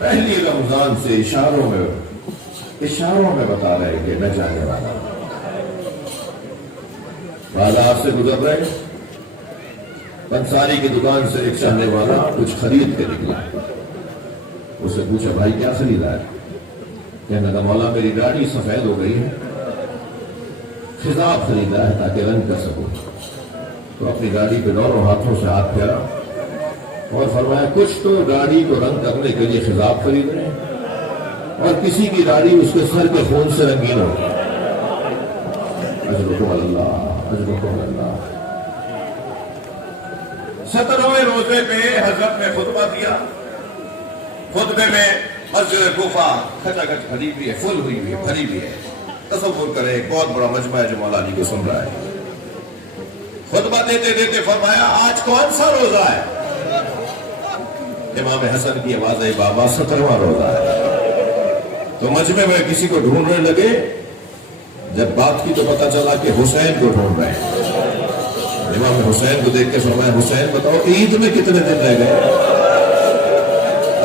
پہلی رمضان سے اشاروں میں بتا رہے کہ میں جانے والا ہوں. بازار سے گزر رہے پنساری کی دکان سے ایک چاہنے والا کچھ خرید کے نکلا. اس سے پوچھا بھائی کیا خریدا ہے؟ کہنے لگا مولا میری گاڑی سفید ہو گئی ہے, خضاب خریدا ہے تاکہ رنگ کر سکوں. تو اپنی گاڑی پہ دونوں ہاتھوں سے ہاتھ پھیرا اور فرمایا کچھ تو گاڑی کو رنگ کرنے کے لیے خضاب خرید رہے ہیں اور کسی کی گاڑی اس کے سر کے خون سے رنگین ہو. اجرکم اللہ, اجرکم اللہ. 17ویں روزے پہ حضرت نے خطبہ دیا. خطبے میں مسجد کوفہ کھچا کھچ بھری ہوئی ہے, فل ہوئی ہوئی ہے, بھری ہوئی ہے. تصور کرے ایک بہت بڑا مجمع ہے جو مولا علی کو سن رہا ہے. خطبہ دیتے دیتے فرمایا آج کون سا روزہ ہے؟ امام حسن کی آواز ہے بابا 17واں روزہ ہے. تو مجمع میں کسی کو ڈھونڈنے لگے. جب بات کی تو پتا چلا کہ حسین کو ڈھونڈ رہے ہیں. امام حسین کو دیکھ کے فرمایا حسین بتاؤ عید میں کتنے دن رہ گئے؟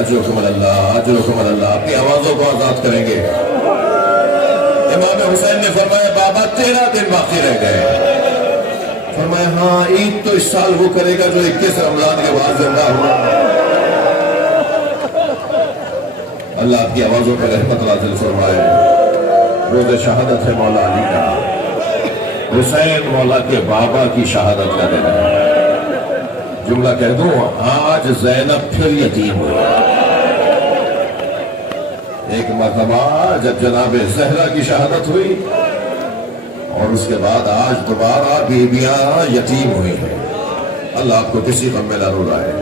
اجرکم اللہ, اجرکم اللہ. اپنی آوازوں کو آزاد کریں گے. امام حسین نے فرمایا بابا 13 دن باقی رہ گئے. فرمایا ہاں عید تو اس سال وہ کرے گا جو 21 رمضان کے بعد زندہ ہوا. اللہ آپ کی آوازوں پر رحمت نازل فرمائے. روز شہادت ہے مولا علی کا. حسین مولا کے بابا کی شہادت کا دن ہے. جملہ کہہ دوں آج زینب پھر یتیم ہوئی. ایک مرتبہ جب جناب زہرا کی شہادت ہوئی اور اس کے بعد آج دوبارہ بیویاں یتیم ہوئی ہیں. اللہ آپ کو کسی غم میں نہ رلائے.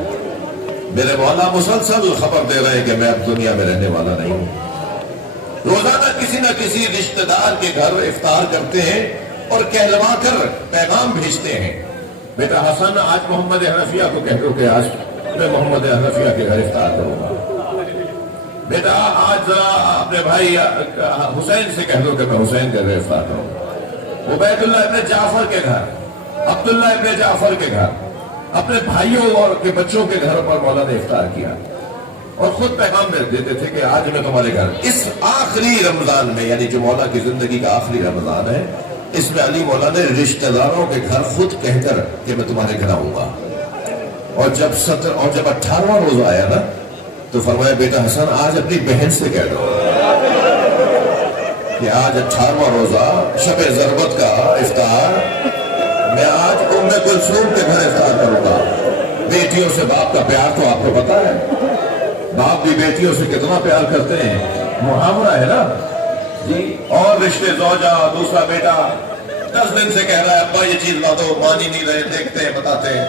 میرے مولا مسلسل خبر دے رہے ہیں کہ میں اب دنیا میں رہنے والا نہیں ہوں. روزانہ کسی نہ کسی رشتہ دار کے گھر افطار کرتے ہیں اور کہلوا کر پیغام بھیجتے ہیں بیٹا حسن آج محمد حنفیہ کو کہہ دو کہ آج میں محمد حنفیہ کے گھر افطار کروں گا. بیٹا آج ذرا اپنے بھائی حسین سے کہہ دو کہ میں حسین کے گھر افطار کروں گا. عبید اللہ ابن جعفر کے گھر, عبداللہ ابن جعفر کے گھر, اپنے بھائیوں اور کے بچوں کے گھر پر مولا نے افطار کیا اور خود پیغام دیتے تھے کہ آج میں تمہارے گھر اس آخری رمضان میں, یعنی جو مولا کی زندگی کا آخری رمضان ہے, اس میں علی مولا نے رشتہ داروں کے گھر خود کہہ کر کہ میں تمہارے گھر آؤں گا. اور جب 18واں روزہ آیا نا تو فرمایا بیٹا حسن آج اپنی بہن سے کہہ دو کہ آج 18واں روزہ شب ضربت کا افطار میں آج ام کلثوم کے گھر افطار کروں گا. بیٹیوں سے باپ کا پیار تو آپ کو پتا ہے, باپ بھی بیٹیوں سے کتنا پیار کرتے ہیں, محاورہ ہے نا جی. اور رشتے زوجہ دوسرا بیٹا 10 دن سے کہہ رہا ہے ابا یہ چیز لا دو, مان ہی نہیں رہے, دیکھتے ہیں بتاتے ہیں.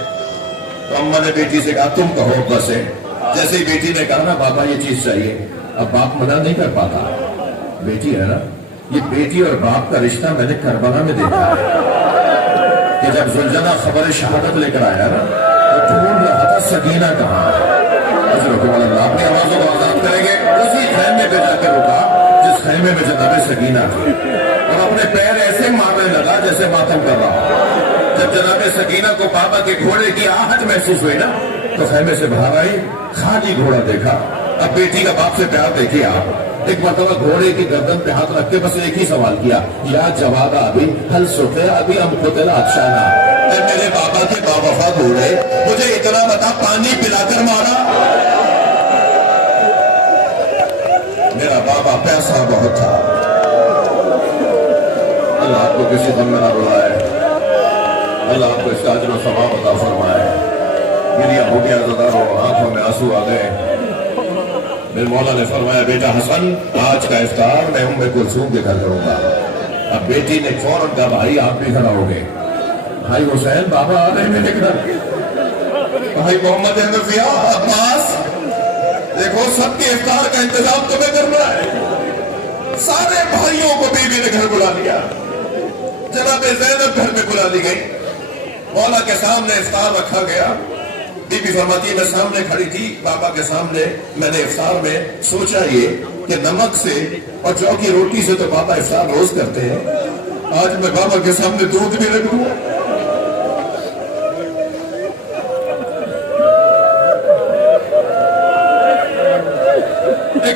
تو اماں نے بیٹی سے کہا تم کہو ابا سے. جیسے ہی بیٹی نے کہا نا بابا یہ چیز چاہیے, اب باپ منع نہیں کر پاتا. بیٹی ہے نا, یہ بیٹی اور باپ کا رشتہ میں نے کربلا میں دیکھا ہے کہ جب زلجنہ خبر شہادت لے کر آیا نا تو ڈھونڈ رہا تھا سکینہ کہاں ہے. اجرکم اللہ. اپنی آوازوں کو آزاد کریں گے. اسی خیمے پہ جا کے رکا جس خیمے میں جناب سکینہ تھی اور اپنے پیر ایسے مارنے لگا جیسے ماتم کر رہا. جب جناب سکینہ کو بابا کے گھوڑے کی آہٹ محسوس ہوئی نا تو خیمے سے باہر آئی, خالی گھوڑا دیکھا. اب بیٹی کا باپ سے پیار دیکھیے آپ. ایک مرتبہ گھوڑے کی گردن پہ ہاتھ رکھ کے بس ایک ہی سوال کیا, یا جواد ابھی حل سوتے ابھی ہم کو تیرا افشانہ. اے میرے بابا کے باوفا گھوڑے, مجھے اتنا بتا پانی پلا کر مارا؟ میرا بابا پیسہ بہت تھا. اللہ آپ کو کسی غم میں نہ رلائے. اللہ آپ کو اس کا اجر و ثواب عطا فرمائے. میری آنکھیں زدہ ہو, آنکھوں میں آنسو آ گئے. میرے مولا نے فرمایا بیٹا حسن آج کا افطار میں ام کلثوم کے گھر کروں گا. اب بیٹی نے فوراً کہا بھائی آپ بھی کھڑا ہو گئے. بھائی حسین بابا آ رہے میرے گھر. بھائی محمد حنفیہ عباس دیکھو سب کے افطار کا انتظام تمہیں کرنا ہے. سارے بھائیوں کو بیوی نے گھر بلا لیا. جناب زینب گھر میں بلا لی گئی. مولا کے سامنے افطار رکھا گیا. بی بی فرماتی ہے میں سامنے کھڑی تھی بابا کے سامنے. میں نے افطار میں سوچا یہ کہ نمک سے اور جو کی روٹی سے تو بابا افطار روز کرتے ہیں, آج میں بابا کے سامنے دودھ بھی رکھ دوں.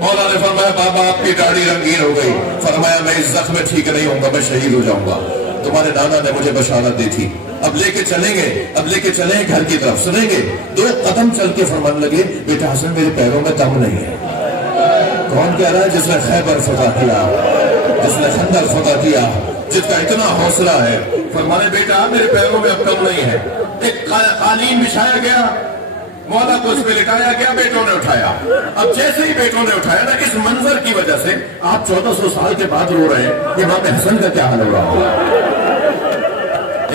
مولا نے فرمایا بابا آپ کی داڑھی رنگین ہو گئی. فرمایا میں اس زخم میں ٹھیک نہیں ہوں گا, میں شہید ہو جاؤں گا. تمہارے نانا نے مجھے بشارت دی تھی, اب لے کے چلیں گے, اب لے کے چلیں گھر کی طرف. سنیں گے 2 قدم چل کے فرمانے لگے بیٹا حسن میرے پیروں میں دم نہیں ہے. کون کہہ رہا ہے؟ جس نے خیبر فتح کیا, جس نے خندق فتح کیا, جس کا اتنا حوصلہ ہے. فرمانے بیٹا میرے پیروں میں اب دم نہیں ہے. ایک قالین بچھایا گیا, مولا کو اس پہ لٹایا گیا, بیٹوں نے اٹھایا. اب جیسے ہی بیٹوں نے اٹھایا نا, اس منظر کی وجہ سے آپ 1400 سال کے بعد رو رہے ہیں. امام حسن کا کیا حال ہو رہا ہوگا,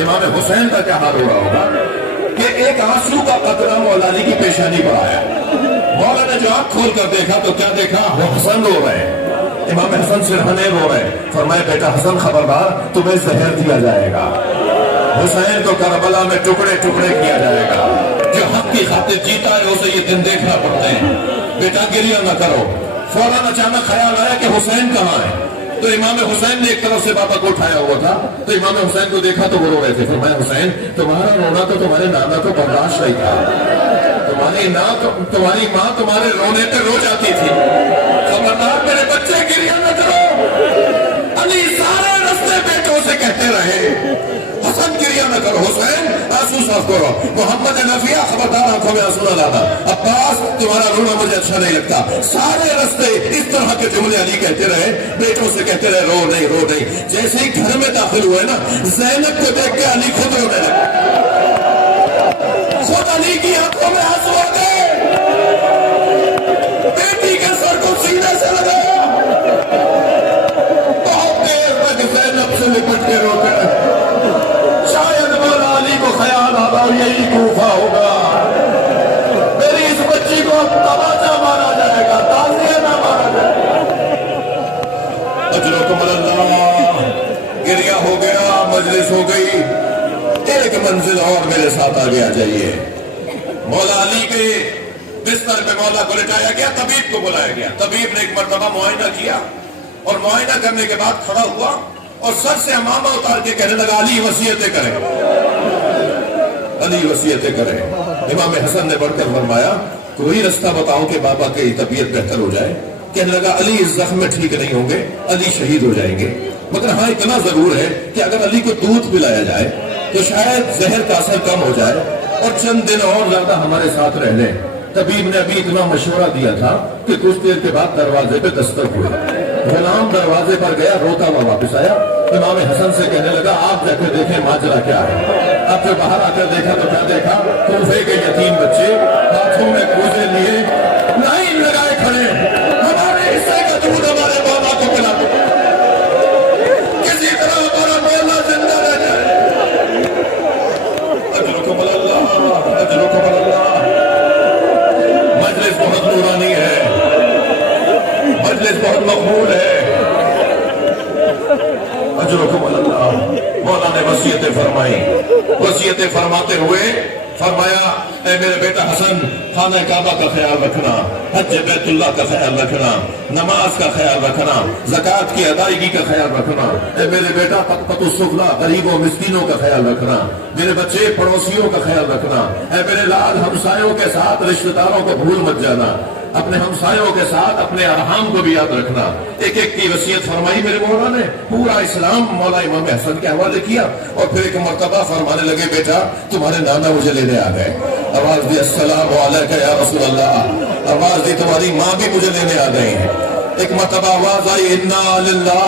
امام حسین کا کیا حال ہو رہا ہوگا کہ ایک آنسو کا قطرہ مولا علی کی پیشانی پر آیا. مولا نے جو آنکھ کھول کر دیکھا تو کیا دیکھا؟ وہ حسن رو رہے ہیں. امام حسن سرہنے رو رہے ہیں. فرمایا بیٹا حسن خبردار, تمہیں زہر دیا جائے گا. حسین کو کربلا میں ٹکڑے ٹکڑے کیا جائے گا. جو حق کی خاطر جیتا ہے اسے یہ دن دیکھنا پڑتے ہیں. بیٹا گریہ نہ کرو. فوراً اچانک خیال آیا کہ حسین کہاں ہے. تو امام حسین نے ایک طرف سے بابا کو اٹھایا ہوا تھا, تو امام حسین کو دیکھا تو وہ رو رہے تھے. فرمایا حسین تمہارا رونا تو تمہارے نانا کو برداشت نہیں تھا. تمہاری ماں تمہارے رونے پہ رو جاتی تھی. خبردار میرے بچے گریہ نہ کرو. علی سارے رستے بیٹوں سے کہتے رہے حسن گریہ نہ کرو, حسین آنسو صاف کرو. محمد نفیہ خبردار آنکھوں میں آنسو نہ لانا. عباس تمہارا رونا مجھے اچھا نہیں لگتا. سارے رستے اس طرح کے جملے علی کہتے رہے, بیٹوں سے کہتے رہے رو نہیں رو نہیں. جیسے ہی گھر میں داخل ہوئے نا, زینب کو دیکھ کے علی خود رونے لگے. خود علی کی آنکھوں میں آنسو آ گئے. بیٹی کے سر کو سینے سے لگایا. بہت دیر تک زینب سے لپٹ کے روتے رہے. شاید مولا علی کو خیال آتا یہی کوفہ ہوگا, میری اس بچی کو تماچا مارا جائے گا, تازیہ نہ مارا جائے گا. اجرکم اللہ. گریہ ہو گیا, مجلس ہو گئی. ایک منزل اور میرے ساتھ آگے آ جائیے. مولا علی کے بستر پہ مولا کو لٹایا گیا, طبیب کو بلایا گیا. طبیب نے ایک مرتبہ معائنہ کیا, اور معائنہ کرنے کے بعد کھڑا ہوا اور سر سے امامہ اتار کے کہنے لگا علی وصیتیں کریں, علی وصیتیں کریں. امام حسن نے بڑھ کر فرمایا کوئی رستہ بتاؤ کہ بابا کی طبیعت بہتر ہو جائے. کہنے لگا علی اس زخم میں ٹھیک نہیں ہوں گے, علی شہید ہو جائیں گے. مگر ہاں اتنا ضرور ہے کہ اگر علی کو دودھ پلایا جائے تو شاید زہر کا اثر کم ہو جائے اور چند دن اور زیادہ ہمارے ساتھ رہ لیں. طبیب نے ابھی اتنا مشورہ دیا تھا کہ کچھ دیر کے بعد دروازے پہ دستک ہوئی. غلام دروازے پر گیا, روتا ہوا واپس آیا. امام حسن سے کہنے لگا آپ جا کر دیکھیں ماجرا کیا ہے. اب پھر باہر آ کر دیکھا تو کیا دیکھا, کوفے کے یتیم بچے ہاتھوں میں کوزے لیے لائن لگائے کھڑے, ہمارے حصے کا دودھ ہمارے بابا کو پلا دو, کسی طرح ہمارا مولا زندہ رہ جائے. اجرکم اللہ, اجرکم اللہ. مجلس بہت نورانی ہے, مجلس بہت مقبول ہے. اجرکم اللہ. مولا نے وصیتیں فرمائی. وصیتیں فرماتے ہوئے فرمایا اے میرے بیٹا حسن, خانہ کعبہ کا خیال رکھنا, حج بیت اللہ کا خیال رکھنا, نماز کا خیال رکھنا, زکوٰۃ کی ادائیگی کا خیال رکھنا. اے میرے بیٹا طبقۃ السفلی, غریبوں مسکینوں کا خیال رکھنا. میرے بچے پڑوسیوں کا خیال رکھنا. اے میرے لال ہمسایوں کے ساتھ رشتہ داروں کو بھول مت جانا. اپنے ہمسایوں کے ساتھ اپنے ارحام کو بھی یاد رکھنا. ایک ایک کی وصیت فرمائی میرے مولا نے. پورا اسلام مولا امام حسن کے حوالے کیا, اور پھر ایک مرتبہ فرمانے لگے بیٹا تمہارے نانا مجھے لینے آ گئے. آواز دی السلام علیکہ یا رسول اللہ. آواز دی تمہاری ماں بھی مجھے لینے آ گئی ہیں. ایک مرتبہ آواز آئی انا للہ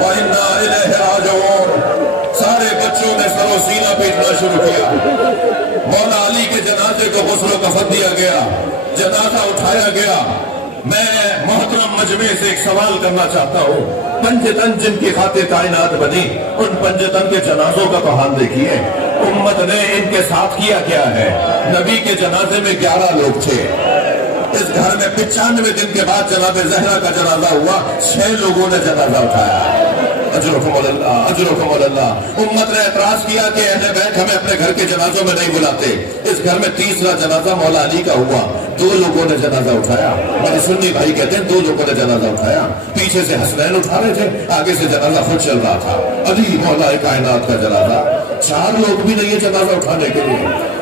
و انا الیہ راجعون. سارے بچوں نے سر و سینہ پیٹنا شروع کیا. مولا علی کے جنازے کو غسل و کفن دیا گیا, جنازہ اٹھایا گیا. میں محترم مجمع سے ایک سوال کرنا چاہتا ہوں. پنجتن جن کی خاطر کائنات بنی, ان پنجتن کے جنازوں کا تو حال دیکھیے. امت نے ان کے ساتھ کیا کیا ہے. نبی کے جنازے میں 11 لوگ تھے. اس گھر میں 95 دن کے بعد جناب زہرا کا جنازہ ہوا, 6 لوگوں نے جنازہ اٹھایا. اجرکم اللہ, اجرکم اللہ. امت نے اعتراض کیا کہ اہل بیت ہمیں اپنے گھر کے جنازوں میں نہیں بلاتے. اس گھر میں تیسرا جنازہ مولا علی کا ہوا, 2 لوگوں نے جنازہ اٹھایا. میرے سنی بھائی کہتے ہیں 2 لوگوں نے جنازہ اٹھایا. پیچھے سے حسنین اٹھا رہے تھے, آگے سے جنازہ خود چل رہا تھا. علی مولا کائنات کا جنازہ. 4 لوگ بھی نہیں ہے جنازہ اٹھانے کے لیے.